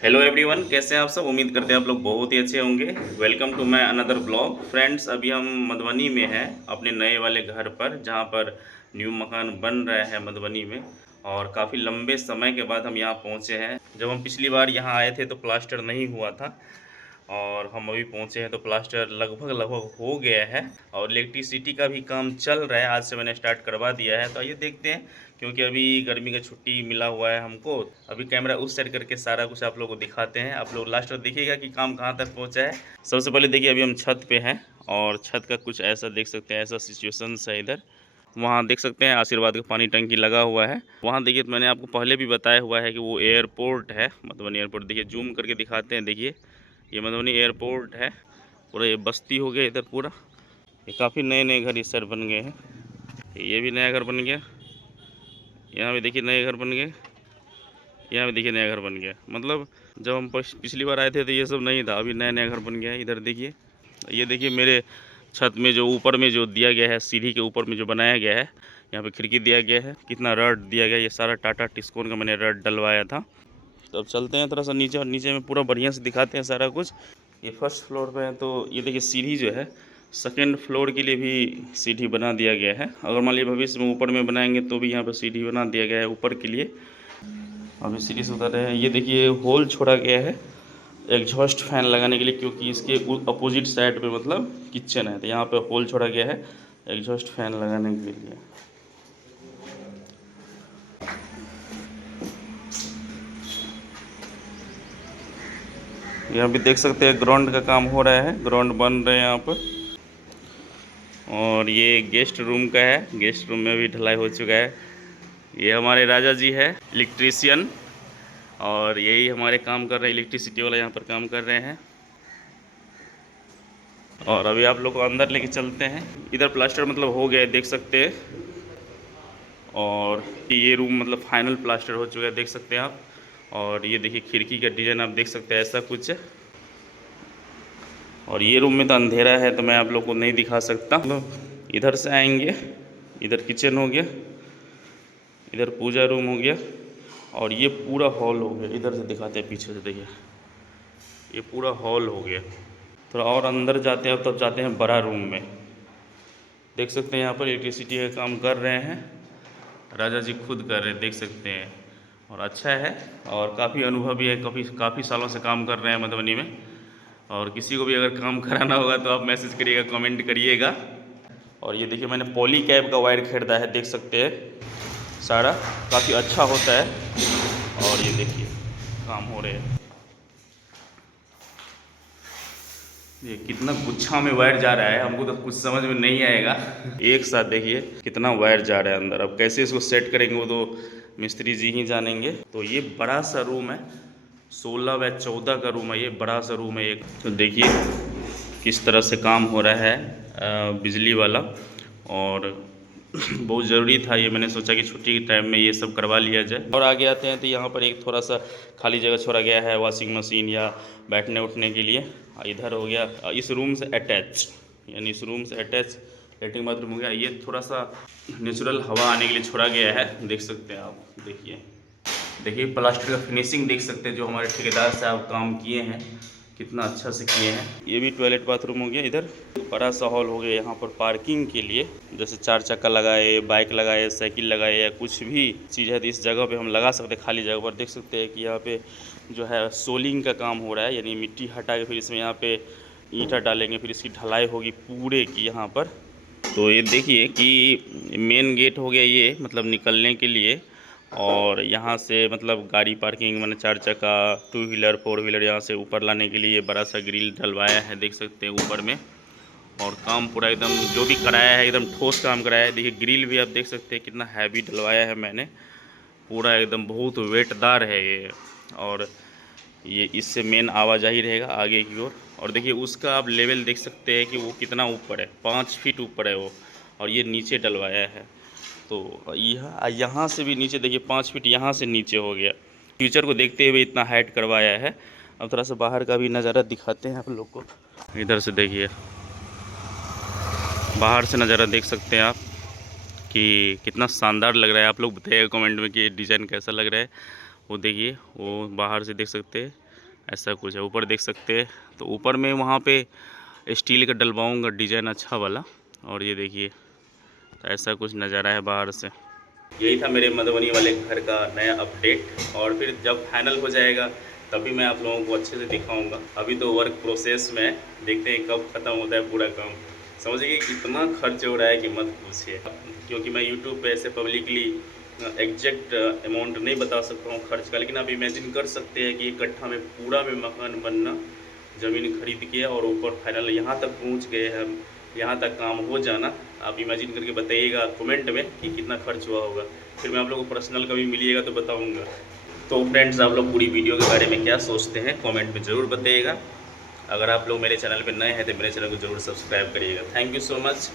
Hello everyone, कैसे हैं आप सब। उम्मीद करते हैं आप लोग बहुत ही अच्छे होंगे। Welcome to my another blog. Friends, अभी हम मधुबनी में हैं अपने नए वाले घर पर, जहां पर न्यू मकान बन रहा है मधुबनी में। और काफ़ी लंबे समय के बाद हम यहां पहुंचे हैं। जब हम पिछली बार यहां आए थे तो प्लास्टर नहीं हुआ था, और हम अभी पहुंचे हैं तो प्लास्टर लगभग लगभग हो गया है। और इलेक्ट्रिसिटी का भी काम चल रहा है, आज से मैंने स्टार्ट करवा दिया है। तो आइए देखते हैं, क्योंकि अभी गर्मी का छुट्टी मिला हुआ है हमको। अभी कैमरा उस साइड करके सारा कुछ आप लोगों को दिखाते हैं। आप लोग लास्ट तक देखिएगा कि काम कहाँ तक पहुँचा है। सबसे पहले देखिए, अभी हम छत पे हैं और छत का कुछ ऐसा देख सकते हैं, ऐसा सिचुएशन है इधर। वहाँ देख सकते हैं आशीर्वाद का पानी टंकी लगा हुआ है। वहाँ देखिए, तो मैंने आपको पहले भी बताया हुआ है कि वो एयरपोर्ट है, मधुबनी एयरपोर्ट। देखिए जूम करके दिखाते हैं, देखिए ये मधुबनी एयरपोर्ट है। पूरा ये बस्ती हो गया इधर पूरा। ये काफ़ी नए नए घर इस साइड बन गए हैं। ये भी नया घर बन गया, यहाँ भी देखिए नए घर बन गए, यहाँ भी देखिए नया घर बन गया। मतलब जब हम पिछली बार आए थे तो ये सब नहीं था, अभी नया नया घर बन गया है। इधर देखिए, ये देखिए मेरे छत में जो ऊपर में जो दिया गया है, सीढ़ी के ऊपर में जो बनाया गया है, यहाँ पे खिड़की दिया गया है, कितना रड दिया गया है। ये सारा टाटा टिस्कोन का मैंने रड डलवाया था। तो अब चलते हैं थोड़ा सा नीचे, और नीचे में पूरा बढ़िया से दिखाते हैं सारा कुछ। ये फर्स्ट फ्लोर पे है, तो ये देखिए सीढ़ी जो है सेकेंड फ्लोर के लिए भी सीढ़ी बना दिया गया है। अगर मान लीजिए भविष्य में ऊपर में बनाएंगे तो भी यहाँ पर सीढ़ी बना दिया गया है ऊपर के लिए। अभी सीढ़ी से उतर रहे हैं। ये देखिए होल छोड़ा गया है एग्जॉस्ट फैन लगाने के लिए, क्योंकि इसके अपोजिट साइड पे मतलब किचन है, तो यहाँ पे होल छोड़ा गया है एग्जॉस्ट फैन लगाने के लिए। यहाँ भी देख सकते हैं ग्राउंड का काम हो रहा है, ग्राउंड बन रहे हैं यहाँ पर। और ये गेस्ट रूम का है, गेस्ट रूम में भी ढलाई हो चुका है। ये हमारे राजा जी है इलेक्ट्रीशियन, और यही हमारे काम कर रहे हैं, इलेक्ट्रिसिटी वाला यहाँ पर काम कर रहे हैं। और अभी आप लोग को अंदर लेके चलते हैं। इधर प्लास्टर मतलब हो गया है, देख सकते हैं। और ये रूम मतलब फाइनल प्लास्टर हो चुका है, देख सकते हैं आप। और ये देखिए खिड़की का डिज़ाइन आप देख सकते हैं, ऐसा कुछ है। और ये रूम में तो अंधेरा है तो मैं आप लोग को नहीं दिखा सकता। मतलब इधर से आएंगे, इधर किचन हो गया, इधर पूजा रूम हो गया, और ये पूरा हॉल हो गया। इधर से दिखाते हैं, पीछे से देखिए, ये पूरा हॉल हो गया। थोड़ा और अंदर जाते हैं, तब जाते हैं बड़ा रूम में। देख सकते हैं यहाँ पर इलेक्ट्रिसिटी का काम कर रहे हैं, राजा जी खुद कर रहे हैं, देख सकते हैं। और अच्छा है, और काफ़ी अनुभवी है, काफ़ी सालों से काम कर रहे हैं मधुबनी में। और किसी को भी अगर काम कराना होगा तो आप मैसेज करिएगा, कमेंट करिएगा। और ये देखिए मैंने पॉली कैब का वायर खरीदा है, देख सकते हैं सारा काफ़ी अच्छा होता है। और ये देखिए काम हो रहे हैं, ये कितना गुच्छा में वायर जा रहा है, हमको तो कुछ समझ में नहीं आएगा। एक साथ देखिए कितना वायर जा रहा है अंदर। अब कैसे इसको सेट करेंगे वो तो मिस्त्री जी ही जानेंगे। तो ये बड़ा सा रूम है, 16x14 का रूम है, ये बड़ा सा रूम है एक। तो देखिए किस तरह से काम हो रहा है बिजली वाला। और बहुत ज़रूरी था ये, मैंने सोचा कि छुट्टी के टाइम में ये सब करवा लिया जाए। और आगे आते हैं तो यहाँ पर एक थोड़ा सा खाली जगह छोड़ा गया है वॉशिंग मशीन या बैठने उठने के लिए। इधर हो गया इस रूम से अटैच, यानी इस रूम से अटैच लेटरिन बाथरूम हो गया। ये थोड़ा सा नेचुरल हवा आने के लिए छोड़ा गया है, देख सकते हैं आप। देखिए देखिए प्लास्टर का फिनिशिंग देख सकते हैं, जो हमारे ठेकेदार साहब काम किए हैं कितना अच्छा से किए हैं। ये भी टॉयलेट बाथरूम हो गया। इधर बड़ा सा हॉल हो गया, यहाँ पर पार्किंग के लिए, जैसे 4 चक्का लगाए, बाइक लगाए, साइकिल लगाए, या कुछ भी चीज़ है तो इस जगह पे हम लगा सकते हैं, खाली जगह पर। देख सकते हैं कि यहाँ पे जो है सोलिंग का काम हो रहा है, यानी मिट्टी हटा के फिर इसमें यहाँ पे ईंटा डालेंगे, फिर इसकी ढलाई होगी पूरे की यहाँ पर। तो ये देखिए कि मेन गेट हो गया ये, मतलब निकलने के लिए। और यहाँ से मतलब गाड़ी पार्किंग, मैंने 4 चक्का, 2 व्हीलर 4 व्हीलर यहाँ से ऊपर लाने के लिए बड़ा सा ग्रिल डलवाया है, देख सकते हैं ऊपर में। और काम पूरा एकदम जो भी कराया है एकदम ठोस काम कराया है। देखिए ग्रिल भी आप देख सकते हैं कितना हैवी डलवाया है मैंने, पूरा एकदम बहुत वेटदार है ये। और ये इससे मेन आवाजाही रहेगा आगे की ओर। और देखिए उसका आप लेवल देख सकते हैं कि वो कितना ऊपर है, 5 फीट ऊपर है वो। और ये नीचे डलवाया है, तो यह यहाँ से भी नीचे देखिए 5 फीट यहाँ से नीचे हो गया। फ्यूचर को देखते हुए इतना हाइट करवाया है। अब थोड़ा सा बाहर का भी नज़ारा दिखाते हैं आप लोग को। इधर से देखिए, बाहर से नज़ारा देख सकते हैं आप कि कितना शानदार लग रहा है। आप लोग बताइएगा कमेंट में कि डिज़ाइन कैसा लग रहा है। वो देखिए, वो बाहर से देख सकते हैं ऐसा कुछ है। ऊपर देख सकते हैं, तो ऊपर में वहाँ पे स्टील का डलवाऊँगा डिज़ाइन अच्छा वाला। और ये देखिए, तो ऐसा कुछ नज़ारा है बाहर से। यही था मेरे मधुबनी वाले घर का नया अपडेट, और फिर जब फाइनल हो जाएगा तभी मैं आप लोगों को अच्छे से दिखाऊंगा। अभी तो वर्क प्रोसेस में है, देखते हैं कब ख़त्म होता है पूरा काम। समझिए कि इतना खर्च हो रहा है कि मत पूछिए, क्योंकि मैं यूट्यूब पे ऐसे पब्लिकली एग्जैक्ट अमाउंट नहीं बता सकता हूँ खर्च का, लेकिन आप इमेजिन कर सकते हैं कि एक कट्ठा में पूरा में मकान बनना, ज़मीन खरीद के और ऊपर फाइनल यहाँ तक पहुँच गए हम, यहाँ तक काम हो जाना। आप इमेजिन करके बताइएगा कमेंट में कि कितना खर्च हुआ होगा। फिर मैं आप लोगों को पर्सनल कभी मिलिएगा तो बताऊँगा। तो फ्रेंड्स, आप लोग पूरी वीडियो के बारे में क्या सोचते हैं कमेंट में ज़रूर बताइएगा। अगर आप लोग मेरे चैनल पर नए हैं तो मेरे चैनल को ज़रूर सब्सक्राइब करिएगा। Thank you so much.